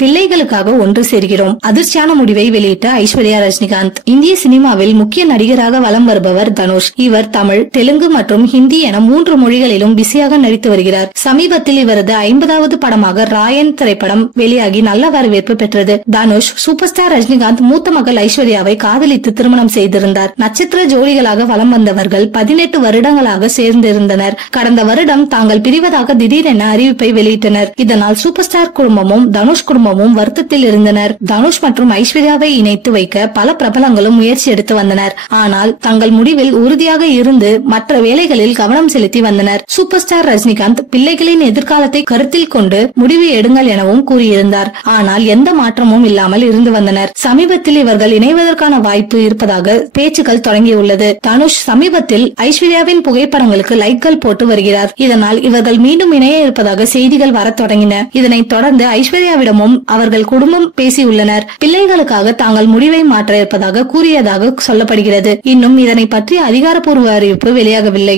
பிள்ளைகளுக்காக ஒன்று சேர்கிறோம். அதிர்ச்சியான முடிவை வெளியிட்ட ஐஸ்வர்யா ரஜினிகாந்த். இந்திய சினிமாவில் முக்கிய நடிகராக வலம் வருபவர் தனுஷ். இவர் தமிழ், தெலுங்கு மற்றும் ஹிந்தி என 3 மொழிகளிலும் பிஸியாக நடித்து வருகிறார். சமீபத்தில் இவரது 50வது படமாக ராயன் திரைப்படம் வெளியாகி நல்ல வரவேற்பு பெற்றது. தனுஷ் சூப்பர் ஸ்டார் ரஜினிகாந்த் மூத்த மகள் ஐஸ்வர்யாவை காதலித்து திருமணம் செய்திருந்தார். நட்சத்திர ஜோடிகளாக வலம் வந்தவர்கள் 18 வருடங்களாக சேர்ந்திருந்தனர். கடந்த வருடம் தாங்கள் பிரிவதாக திடீரென அறிவிப்பை வெளியிட்டனர். இதனால் சூப்பர் ஸ்டார் குடும்பமும் தனுஷ் குடும்பமும் வருத்தத்தில் இருந்தனர். தனுஷ் மற்றும் ஐஸ்வர்யாவை இணைத்து வைக்க பல பிரபலங்களும் முயற்சி எடுத்து வந்தனர். ஆனால் தங்கள் முடிவில் உறுதியாக இருந்து மற்ற வேலைகளில் கவனம் செலுத்தி வந்தனர். சூப்பர் ஸ்டார் ரஜினிகாந்த் பிள்ளைகளின் எதிர்காலத்தை கருத்தில் கொண்டு முடிவு எடுங்கள் எனவும் கூறியிருந்தார். ஆனால் எந்த மாற்றமும் இல்லாமல் இருந்து வந்தனர். சமீபத்தில் இவர்கள் இணைவதற்கான வாய்ப்பு இருப்பதாக பேச்சுக்கள் தொடங்கியுள்ளது. தனுஷ் சமீபத்தில் ஐஸ்வர்யாவின் புகைப்படங்களுக்கு லைக்கள் போட்டு வருகிறார். இதனால் இவர்கள் மீண்டும் இணைய இருப்பதாக செய்திகள் வரத் தொடங்கின. இதனைத் தொடர்ந்து ஐஸ்வர்யாவிடமும் அவர்கள் குடும்பம் பேசியுள்ளனர். பிள்ளைகளுக்காக தாங்கள் முடிவை மாற்ற இருப்பதாக கூறியதாக சொல்லப்படுகிறது. இன்னும் இதனை பற்றி அதிகாரப்பூர்வ அறிவிப்பு வெளியாகவில்லை.